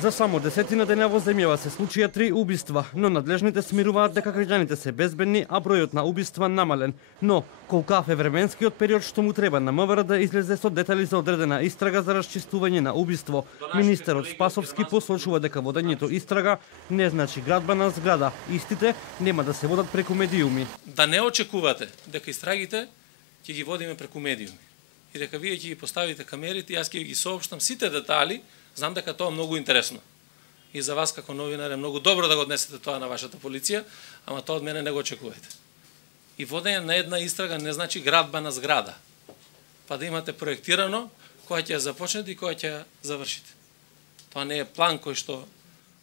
За само 10 дена во земјава се случија 3 убиства, но надлежните смируваат дека граѓаните се безбедни, а бројот на убиства намален. Но колкав е временскиот период што му треба на МВР да излезе со детали за одредена истрага за расчистување на убиство? Министерот Спасовски посочува дека водењето истрага не значи градба на зграда. Истите нема да се водат преку медиуми. Да не очекувате дека истрагите ќе ги водиме преку медиуми и дека вие ќе ги поставите камерите и јас ќе ги соопштам сите детали. Знам дека тоа е многу интересно. И за вас како новинар е многу добро да го однесете тоа на вашата полиција, ама тоа од мене не го очекувате. И водење на една истрага не значи градба на зграда. Па да имате проектирано која ќе ја започнете и која ќе ја завршите. Тоа не е план кој што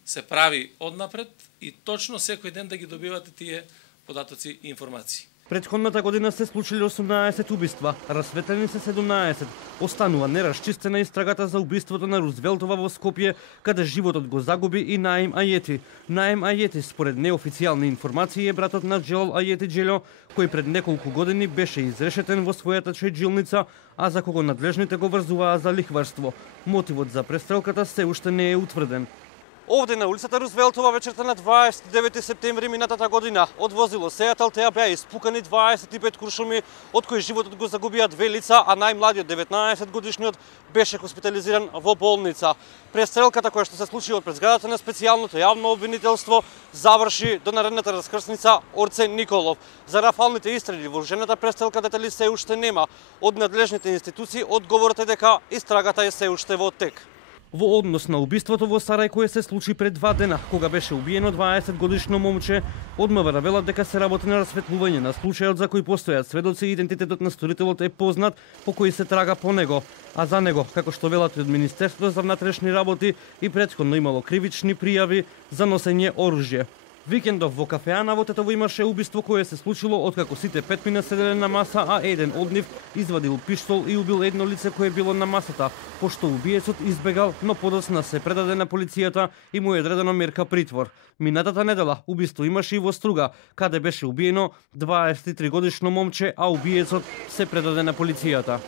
се прави однапред и точно секој ден да ги добивате тие податоци и информации. Претходната година се случили 18 убиства, расветлени се 17. Останува нерасчистена истрагата за убиството на Рузвелтова во Скопје, каде животот го загуби и Наим Ајети. Наим Ајети, според неофицијални информации, е братот на Джелал Ајети Джело, кој пред неколку години беше изрешетен во својата чејджилница, а за кого надлежните го врзуваа за лихварство. Мотивот за престрелката се уште не е утврден. Овде на улицата Рузвелтова вечерта на 29 септември минатата година од возило Сеат Алтеа беа испукани 25 куршуми, од кои животот го загубија 2 лица, а најмладиот 19 годишниот беше хоспитализиран во болница. Престрелката која што се случи од пред зградата на специјалното јавно обвинителство заврши до наредната раскрсница Орце Николов. За рафалните истреди во оружената престрелка детали се уште нема. Од надлежните институции одговорот е дека истрагата е се уште во тек. Во однос на убиството во Сарај кое се случи пред 2 дена, кога беше убиено 20-годишно момче, од МВР велат дека се работи на расветлување на случајот за кој постојат сведоци и идентитетот на сторителот е познат, по кој се трага по него. А за него, како што велат од Министерството за внатрешни работи, и претходно имало кривични пријави за носење оружје. Викендов во кафеана во Тетово имаше убиство кое се случило откако сите 5 мина седеле на маса, а еден од нив извадил пиштол и убил едно лице кое било на масата, пошто убиецот избегал, но подоцна се предаде на полицијата и му е одредено мерка притвор. Минатата недела убиство имаше и во Струга, каде беше убиено 23 годишно момче, а убиецот се предаде на полицијата.